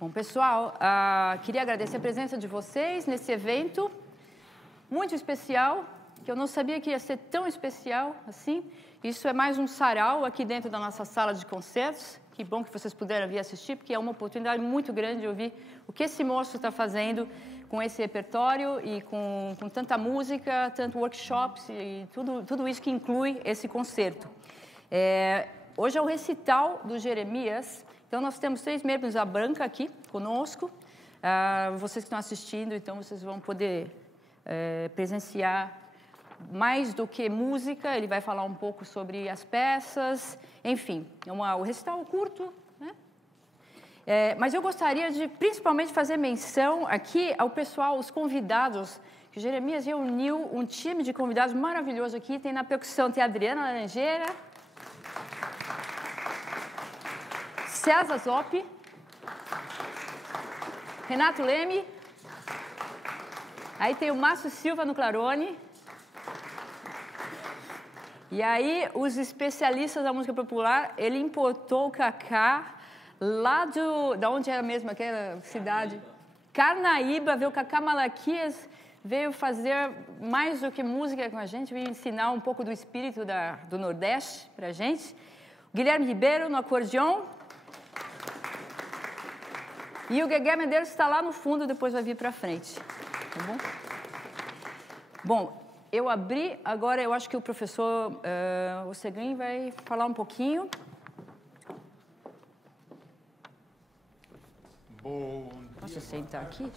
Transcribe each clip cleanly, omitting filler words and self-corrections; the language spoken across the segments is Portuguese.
Bom, pessoal, queria agradecer a presença de vocês nesse evento muito especial, que eu não sabia que ia ser tão especial assim. Isso é mais um sarau aqui dentro da nossa sala de concertos. Que bom que vocês puderam vir assistir, porque é uma oportunidade muito grande de ouvir o que esse moço está fazendo com esse repertório e com tanta música, tanto workshops e tudo isso que inclui esse concerto. Hoje é o recital do Jeremias. Então, nós temos 3 membros da banca aqui conosco. Vocês que estão assistindo, então, vocês vão poder presenciar mais do que música. Ele vai falar um pouco sobre as peças. Enfim, o recital curto, né? Mas eu gostaria de, principalmente, fazer menção aqui ao pessoal, os convidados, que o Jeremias reuniu um time de convidados maravilhoso aqui. Tem na percussão, tem a Adriana Laranjeira, César Zoppi, Renato Leme, aí tem o Márcio Silva no clarone, e aí os especialistas da música popular, ele importou o Cacá lá da onde era mesmo aquela cidade? Carnaíba, veio o Cacá Malaquias, veio fazer mais do que música com a gente, veio ensinar um pouco do espírito do Nordeste para a gente. O Guilherme Ribeiro no acordeon. E o Guegué Medeiros está lá no fundo, depois vai vir para frente. Tá bom? Bom, eu abri, agora eu acho que o professor Ossegrin vai falar um pouquinho. Posso sentar aqui?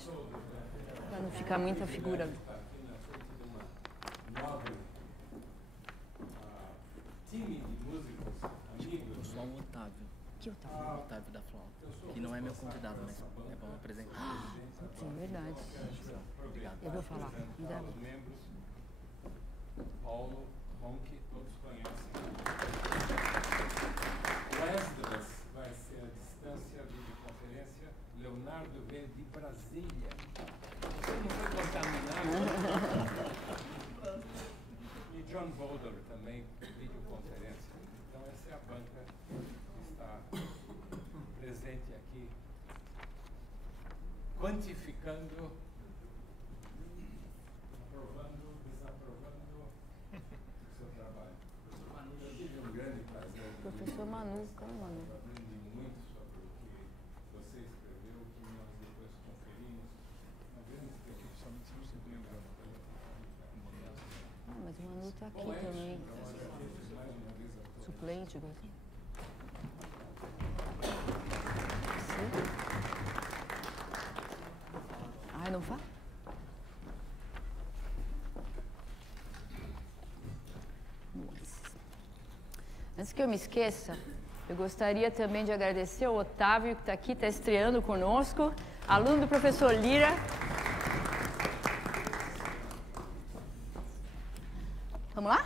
Para não ficar muita figura. Time de músicos, amigos. Eu sou o Otávio. Que Otávio? Otávio da Flauta. Que não é meu convidado, mas é bom apresentar. Sim, verdade. Obrigado. Eu vou falar. Os membros, Paulo, Ronque, todos conhecem. O Esdras vai ser a distância de videoconferência. Leonardo vem de Brasília. Você não foi contaminado? E John Boulder também, videoconferência. Então, essa é a banca que está presente aqui, quantificando, aprovando, desaprovando o seu trabalho. Eu tive um grande prazer. Professor Manu, calma, Manu. Eu aprendi muito sobre o que você escreveu, o que nós depois conferimos. Uma grande experiência. Somente se você lembra. Mas o Manu está aqui também. Suplente. Ai, não fala? Antes que eu me esqueça, eu gostaria também de agradecer ao Otávio, que está aqui, está estreando conosco, aluno do professor Lira. Vamos lá?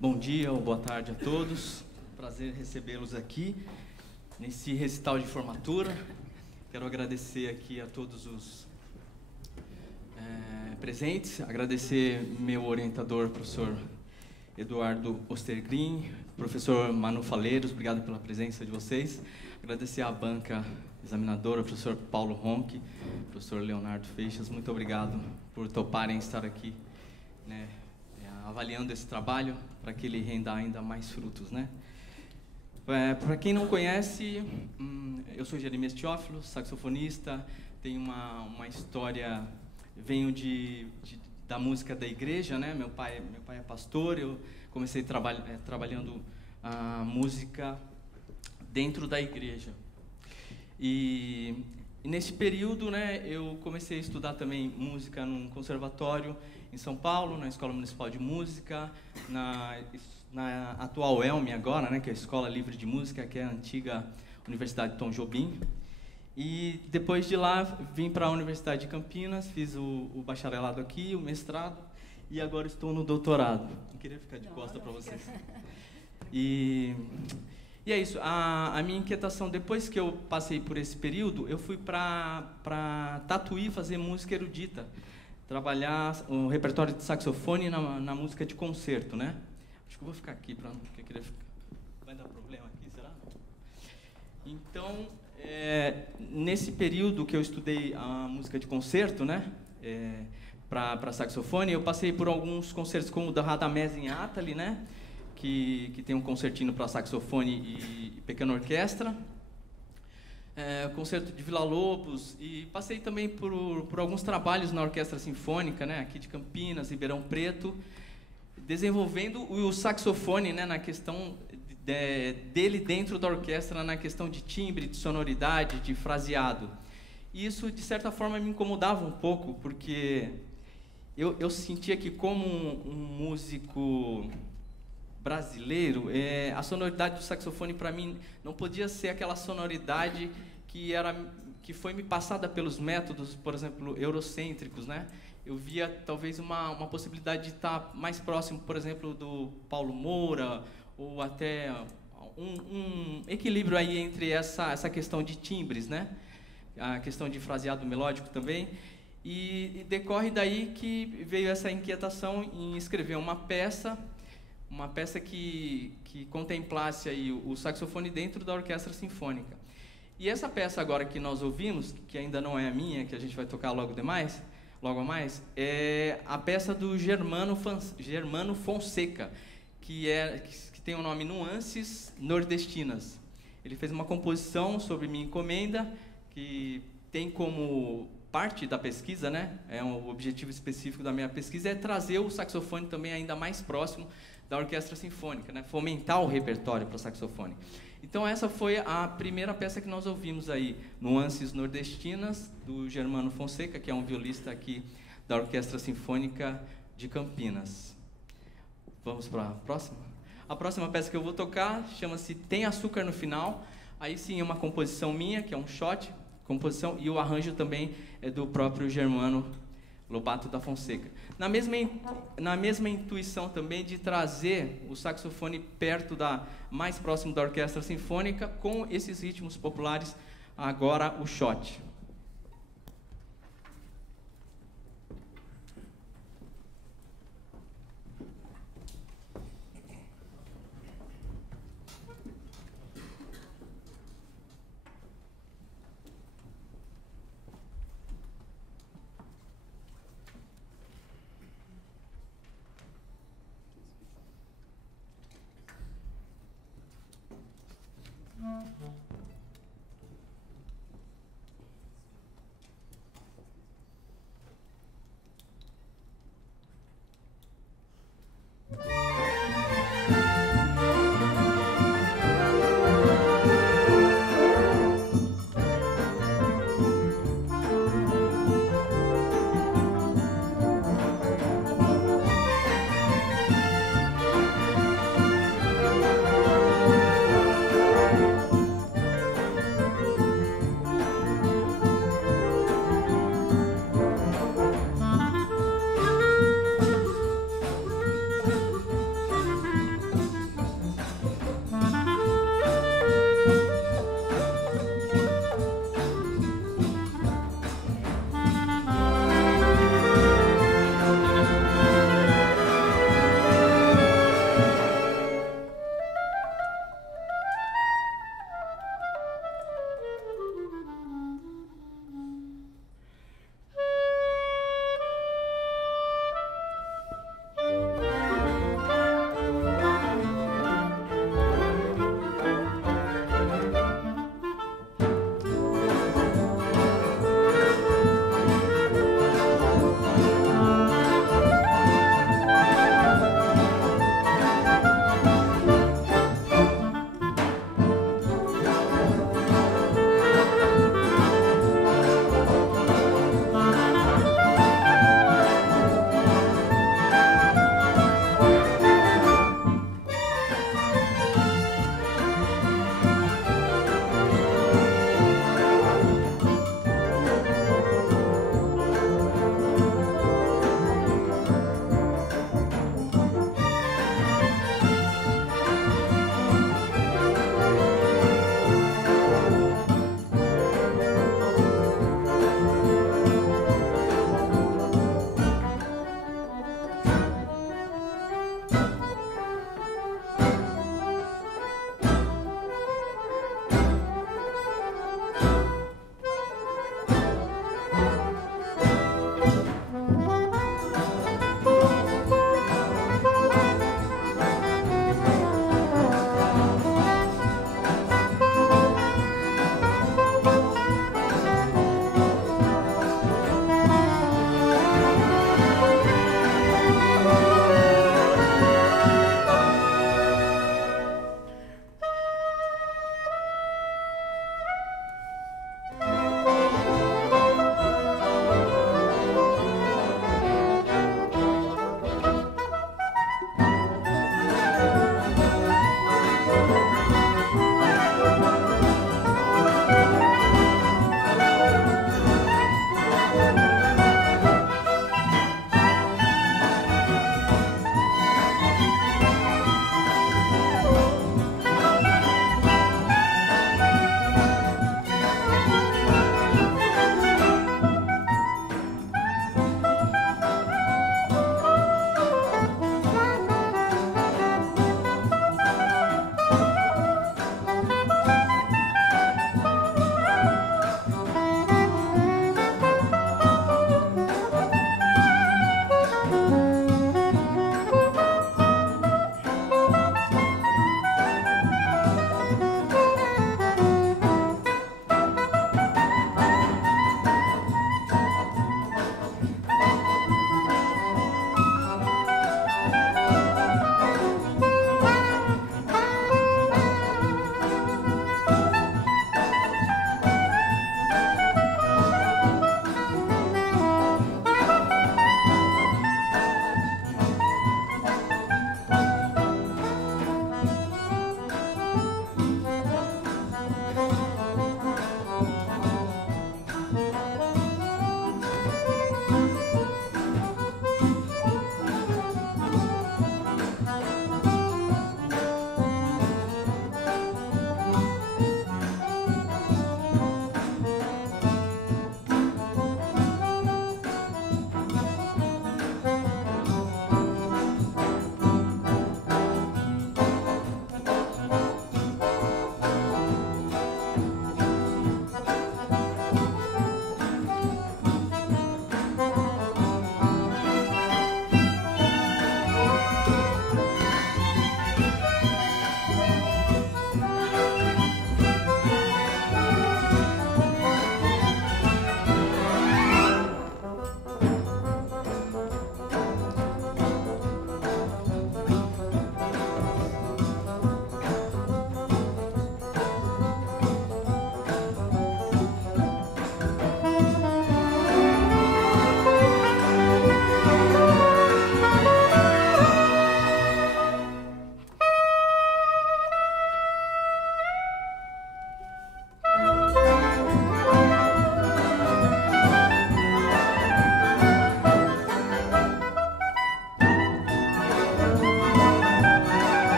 Bom dia ou boa tarde a todos. Prazer recebê-los aqui nesse recital de formatura. Quero agradecer aqui a todos os presentes, agradecer meu orientador, professor Eduardo Ostergreen, professor Manu Faleiros, obrigado pela presença de vocês. Agradecer à banca examinadora, professor Paulo Ronque, professor Leonardo Feixas, muito obrigado por toparem estar aqui, né, avaliando esse trabalho para que ele renda ainda mais frutos, né? Para quem não conhece, eu sou Jeremias Teófilo, saxofonista, tenho uma história, venho da música da igreja, né? Meu pai é pastor, eu comecei trabalhando a música dentro da igreja. E nesse período, né, eu comecei a estudar também música num conservatório em São Paulo, na Escola Municipal de Música, na atual ELME agora, né, que é a Escola Livre de Música, que é a antiga Universidade Tom Jobim. E depois de lá, vim para a Universidade de Campinas, fiz o bacharelado aqui, o mestrado, e agora estou no doutorado. Não queria ficar de costas para vocês. E é isso. A minha inquietação, depois que eu passei por esse período, eu fui para Tatuí fazer música erudita, trabalhar o repertório de saxofone na música de concerto, né? Acho que eu vou ficar aqui, porque eu queria ficar. Vai dar problema aqui, será? Então, nesse período que eu estudei a música de concerto, né, para saxofone, eu passei por alguns concertos como o da Radamés em Atali, né, que tem um concertino para saxofone e pequena orquestra, concerto de Villa-Lobos, e passei também por alguns trabalhos na Orquestra Sinfônica, né, aqui de Campinas, Ribeirão Preto, desenvolvendo o saxofone, né, na questão dele dentro da orquestra, na questão de timbre, de sonoridade, de fraseado. E isso, de certa forma, me incomodava um pouco, porque eu sentia que, como um músico brasileiro, a sonoridade do saxofone, para mim, não podia ser aquela sonoridade que foi me passada pelos métodos, por exemplo, eurocêntricos, né? Eu via, talvez, uma possibilidade de estar mais próximo, por exemplo, do Paulo Moura, ou até um equilíbrio aí entre essa questão de timbres, né? A questão de fraseado melódico também. E decorre daí que veio essa inquietação em escrever uma peça que contemplasse aí o saxofone dentro da orquestra sinfônica. E essa peça agora que nós ouvimos, que ainda não é a minha, que a gente vai tocar logo a mais, é a peça do Germano Fonseca, que tem o nome Nuances Nordestinas. Ele fez uma composição sobre minha encomenda, que tem como parte da pesquisa, né? Um objetivo específico da minha pesquisa é trazer o saxofone também ainda mais próximo da orquestra sinfônica, né? Fomentar o repertório para o saxofone. Então essa foi a primeira peça que nós ouvimos aí, Nuances Nordestinas, do Germano Fonseca, que é um violista aqui da Orquestra Sinfônica de Campinas. Vamos para a próxima? A próxima peça que eu vou tocar chama-se Tem Açúcar no Final. Aí sim é uma composição minha, que é um shot, composição, e o arranjo também é do próprio Germano Lobato da Fonseca. Na mesma intuição também de trazer o saxofone mais próximo da orquestra sinfônica, com esses ritmos populares, agora o shot.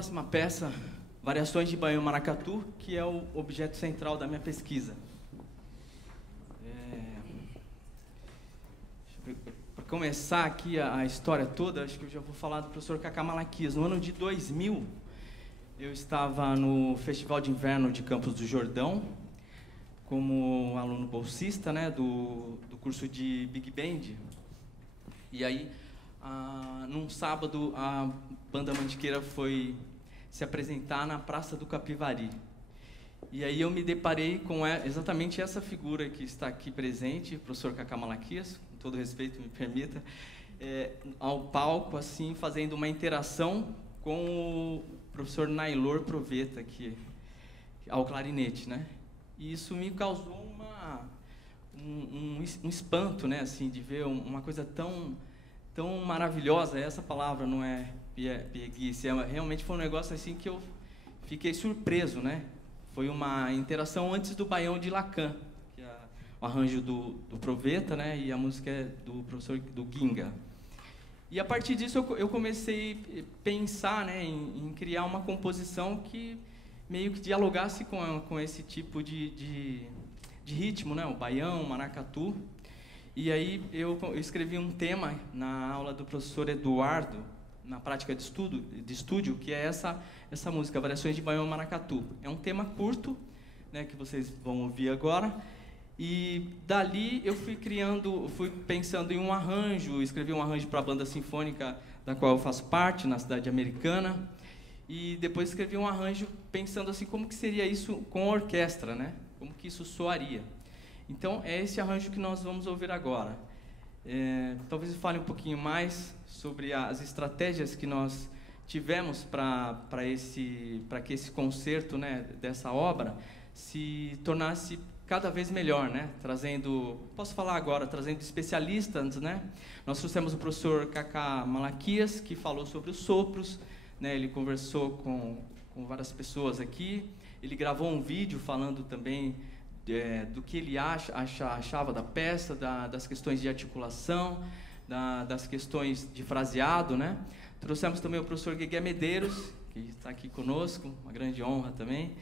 próxima peça, Variações de Baião Maracatu, que é o objeto central da minha pesquisa. Para começar aqui a história toda, acho que eu já vou falar do professor Cacá Malaquias. No ano de 2000, eu estava no Festival de Inverno de Campos do Jordão, como aluno bolsista, né, do curso de Big Band. E aí, num sábado, a banda Mantiqueira foi se apresentar na Praça do Capivari. E aí eu me deparei com exatamente essa figura que está aqui presente, o professor Cacá Malaquias, com todo respeito, me permita, ao palco, assim, fazendo uma interação com o professor Nailor Proveta, ao clarinete, né? E isso me causou um espanto, né, assim, de ver uma coisa tão maravilhosa. Essa palavra não é pieguice, realmente foi um negócio assim que eu fiquei surpreso, né? Foi uma interação antes do Baião de Lacan, que é o arranjo do Proveta, né? E a música é do professor do Ginga. E a partir disso eu comecei a pensar, né, em criar uma composição que meio que dialogasse com esse tipo de ritmo, né? O baião, o maracatu. E aí eu escrevi um tema na aula do professor Eduardo, na prática de estúdio, que é essa música, Variações de Baião Maracatu. É um tema curto, né, que vocês vão ouvir agora. E dali eu fui pensando em um arranjo, escrevi um arranjo para a banda sinfônica da qual eu faço parte, na cidade americana. E depois escrevi um arranjo pensando assim, como que seria isso com a orquestra, né? Como que isso soaria. Então, é esse arranjo que nós vamos ouvir agora. Talvez eu fale um pouquinho mais sobre as estratégias que nós tivemos para que esse concerto, né, dessa obra se tornasse cada vez melhor, né? Trazendo especialistas, né? Nós trouxemos o professor Cacá Malaquias, que falou sobre os sopros, né? Ele conversou com várias pessoas aqui, ele gravou um vídeo falando também do que ele achava da peça, das questões de articulação, das questões de fraseado, né? Trouxemos também o professor Guegué Medeiros, que está aqui conosco, uma grande honra também,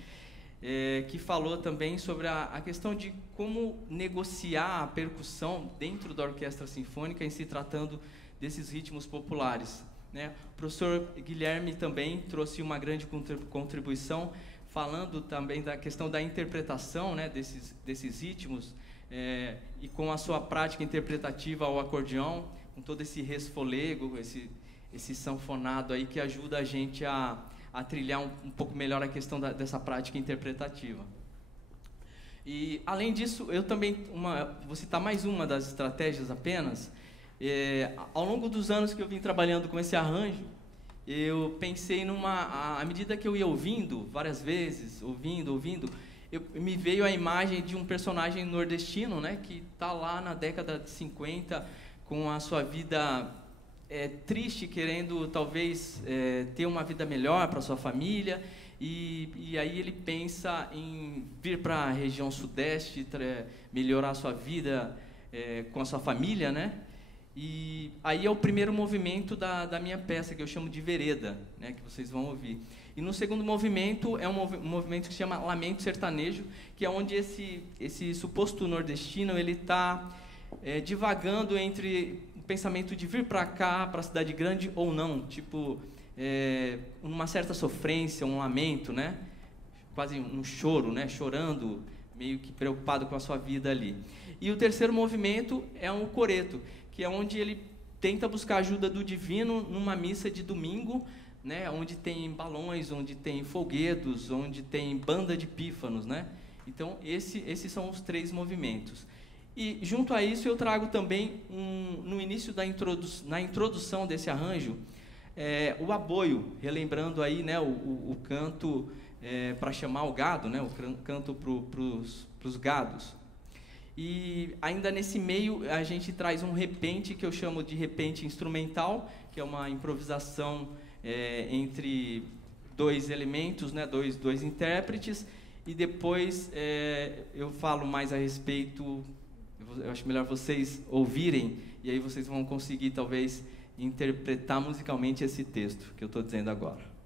que falou também sobre a questão de como negociar a percussão dentro da orquestra sinfônica em se tratando desses ritmos populares, né? O professor Guilherme também trouxe uma grande contribuição, falando também da questão da interpretação, né, desses ritmos, e com a sua prática interpretativa ao acordeão, com todo esse resfolego, esse sanfonado aí que ajuda a gente a trilhar um pouco melhor a questão dessa prática interpretativa. E, além disso, eu também vou citar mais uma das estratégias apenas. Ao longo dos anos que eu vim trabalhando com esse arranjo, eu pensei à medida que eu ia ouvindo, várias vezes, ouvindo, me veio a imagem de um personagem nordestino, né, que está lá na década de 50, com a sua vida triste, querendo talvez ter uma vida melhor para sua família, e aí ele pensa em vir para a região sudeste, melhorar a sua vida com a sua família, né? E aí é o primeiro movimento da minha peça, que eu chamo de Vereda, né, que vocês vão ouvir. E no segundo movimento é um movimento que se chama Lamento Sertanejo, que é onde esse suposto nordestino ele está divagando entre o pensamento de vir para cá, para a cidade grande ou não, tipo uma certa sofrência, um lamento, né, quase um choro, né, chorando, meio que preocupado com a sua vida ali. E o terceiro movimento é um coreto, que é onde ele tenta buscar a ajuda do divino numa missa de domingo, né, onde tem balões, onde tem folguedos, onde tem banda de pífanos, né? Então, esses são os três movimentos. E, junto a isso, eu trago também, no início na introdução desse arranjo, o aboio, relembrando aí, né, o canto para chamar o gado, né, o canto para os gados. E ainda nesse meio a gente traz um repente que eu chamo de repente instrumental, que é uma improvisação entre dois elementos, né, dois intérpretes, e depois eu falo mais a respeito, eu acho melhor vocês ouvirem, e aí vocês vão conseguir talvez interpretar musicalmente esse texto que eu estou dizendo agora.